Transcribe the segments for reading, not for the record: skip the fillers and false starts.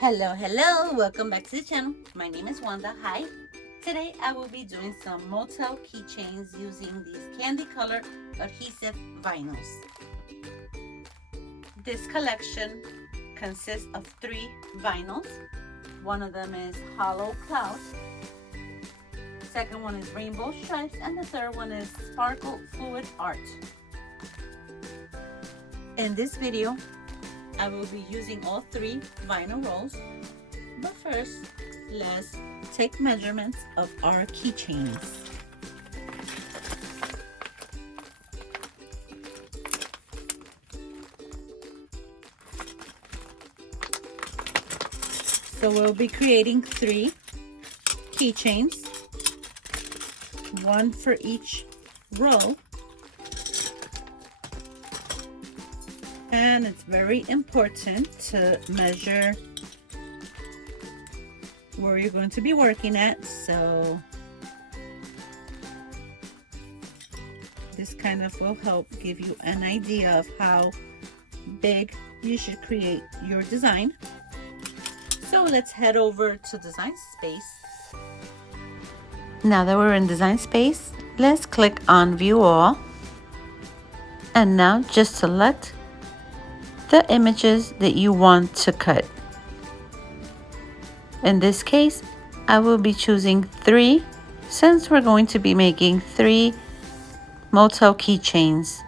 Hello, welcome back to the channel. My name is Wanda. Hi. Today I will be doing some Motel Keychains using these candy color adhesive vinyls. This collection consists of 3 vinyls. One of them is Hollow Cloud, second one is Rainbow Stripes, and the third one is Sparkle Fluid Art. In this video, I will be using all 3 vinyl rolls, but first let's take measurements of our keychains. So we'll be creating 3 keychains, 1 for each row. And it's very important to measure where you're going to be working at. So this kind of will help give you an idea of how big you should create your design. So let's head over to Design Space. Now that we're in Design Space, let's click on View All. And now just select the images that you want to cut. In this case, I will be choosing 3 since we're going to be making 3 Motel Keychains.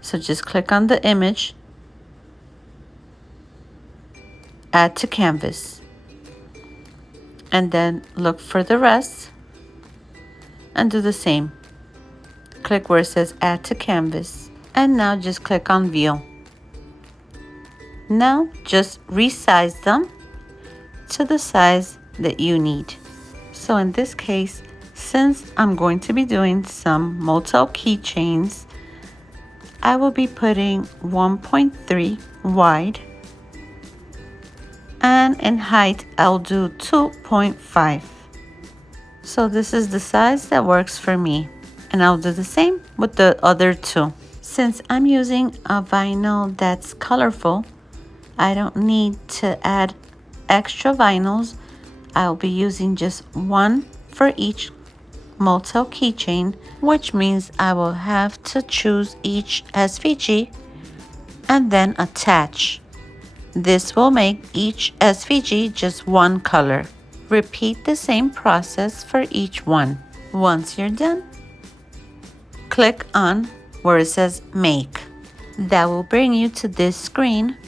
So just click on the image, add to canvas, and then look for the rest and do the same. Click where it says add to canvas, and now just click on view. Now just resize them to the size that you need. So in this case, since I'm going to be doing some Motel Keychains, I will be putting 1.3 wide, and in height I'll do 2.5. So this is the size that works for me, and I'll do the same with the other 2. Since I'm using a vinyl that's colorful, I don't need to add extra vinyls. I'll be using just 1 for each Motel Keychain, which means I will have to choose each SVG and then attach. This will make each SVG just 1 color. Repeat the same process for each one. Once you're done, click on where it says Make. That will bring you to this screen.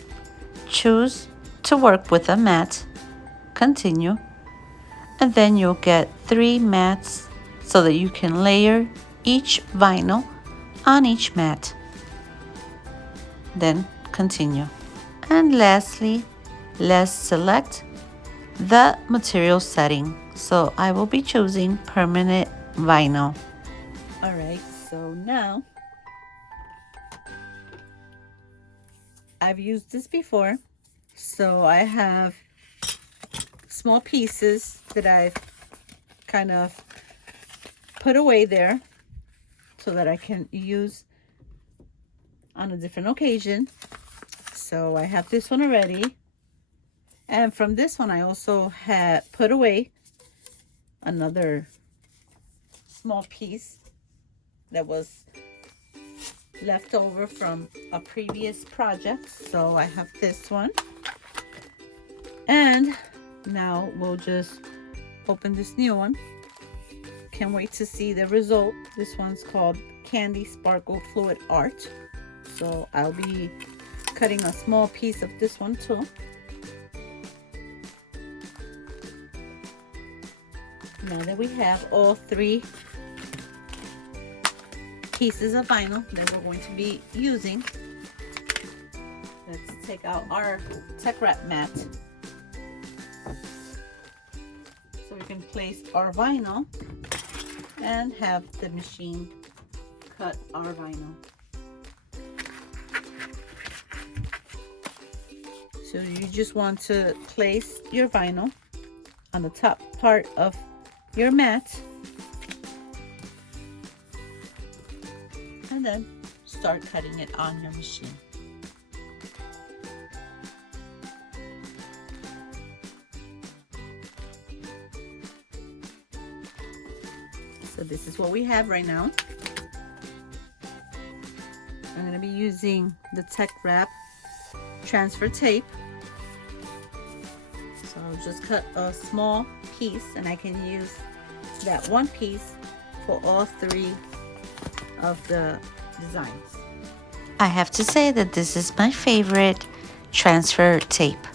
Choose to work with a mat, continue, and then you'll get 3 mats so that you can layer each vinyl on each mat. Then continue. And lastly, let's select the material setting. So I will be choosing permanent vinyl. Alright, so now I've used this before, so I have small pieces that I've kind of put away there so that I can use on a different occasion. So I have this one already, and from this one I also had put away another small piece that was left over from a previous project. So I have this one, and now we'll just open this new one. Can't wait to see the result. This one's called Candy Sparkle Fluid Art. So I'll be cutting a small piece of this one too. Now that we have all 3 pieces of vinyl that we're going to be using, let's take out our TeckWrap mat so we can place our vinyl and have the machine cut our vinyl. So you just want to place your vinyl on the top part of your mat, and then start cutting it on your machine. So this is what we have right now. I'm going to be using the TeckWrap transfer tape. So I'll just cut a small piece, and I can use that one piece for all three of the designs. I have to say that this is my favorite transfer tape.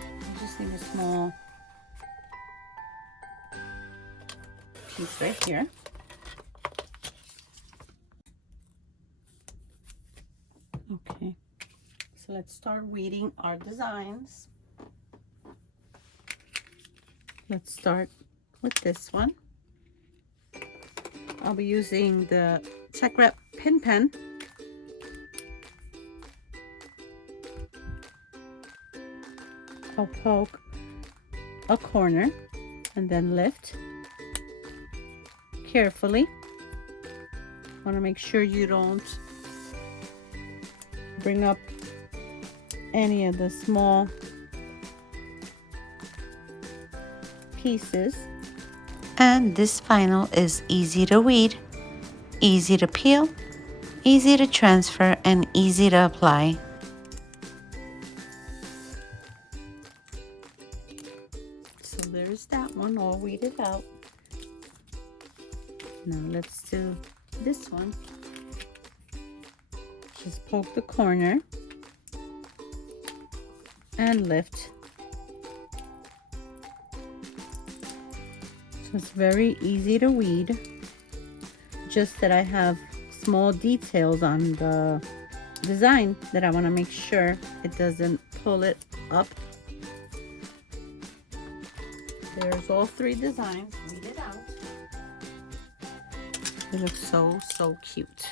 I just need a small piece right here. Okay, so let's start weeding our designs. Let's start with this one. I'll be using the TeckWrap pin pen. I'll poke a corner and then lift carefully. Want to make sure you don't bring up any of the small pieces. And this vinyl is easy to weed, easy to peel, easy to transfer, and easy to apply. So there's that one all weeded out. Now let's do this one. Just poke the corner and lift. So it's very easy to weed, just that I have small details on the design that I want to make sure it doesn't pull it up. There's all three designs weeded out. They look so cute.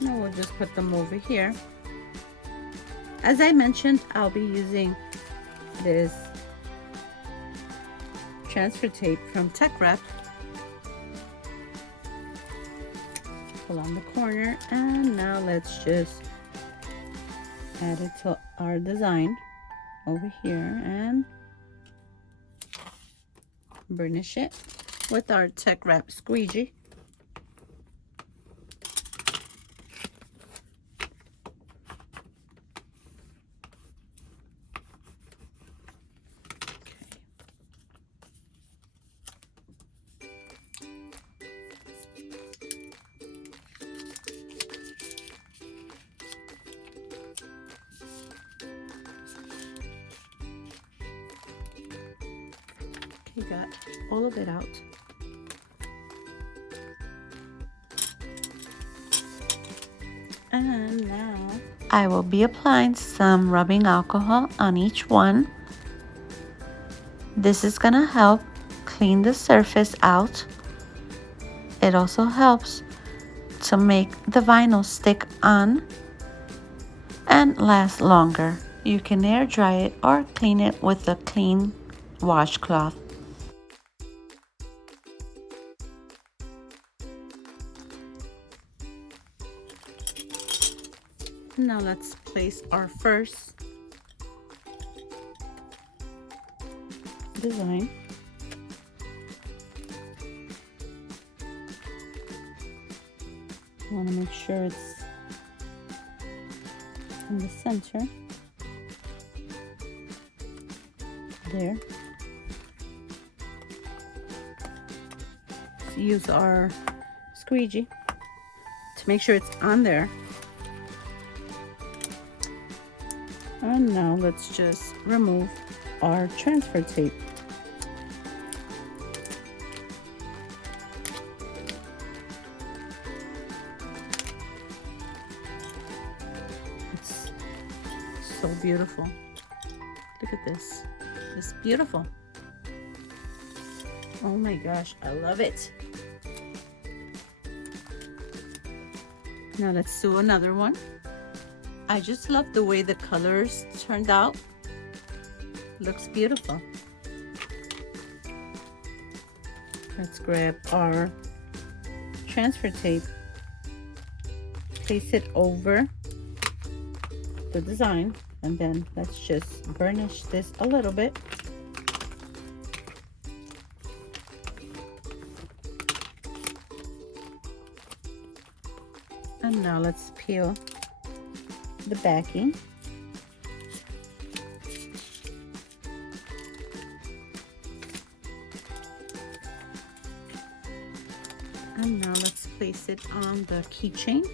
Now we'll just put them over here. As I mentioned, I'll be using this transfer tape from TeckWrap. Pull on the corner, and now let's just add it to our design over here and burnish it with our TeckWrap squeegee. You got all of it out. And now I will be applying some rubbing alcohol on each one. This is gonna help clean the surface out. It also helps to make the vinyl stick on and last longer. You can air dry it or clean it with a clean washcloth. Now let's place our first design. I want to make sure it's in the center. There. Let's use our squeegee to make sure it's on there. And now let's just remove our transfer tape. It's so beautiful. Look at this. It's beautiful. Oh my gosh, I love it. Now let's do another one. I just love the way the colors turned out. Looks beautiful. Let's grab our transfer tape, place it over the design, and then let's just burnish this a little bit. Now let's peel the backing. And now let's place it on the keychain.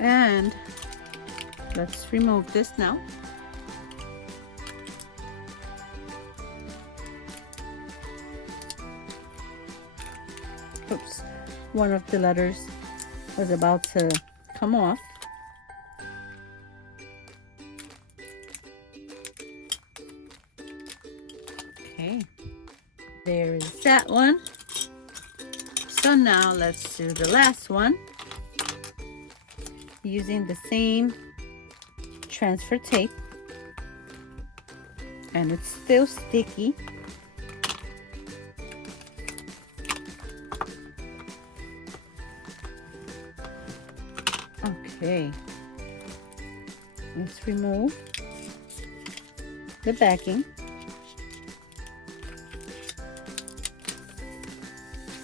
And let's remove this now. Oops, one of the letters was about to come off. Okay, there is that one. So now let's do the last one using the same transfer tape, and it's still sticky. Okay, let's remove the backing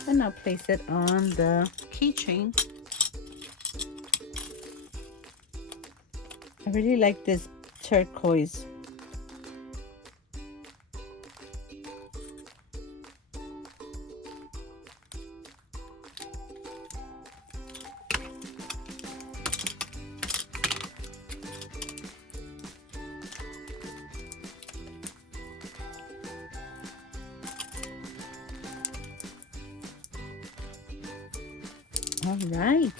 and now place it on the keychain. I really like this turquoise. All right.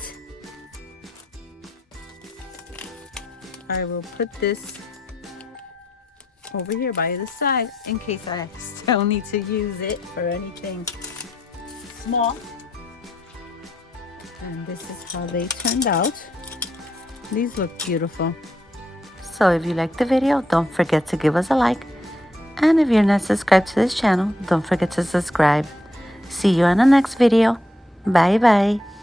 I will put this over here by the side in case I still need to use it for anything small. And this is how they turned out. These look beautiful. So if you liked the video, don't forget to give us a like. And if you're not subscribed to this channel, don't forget to subscribe. See you in the next video. Bye bye.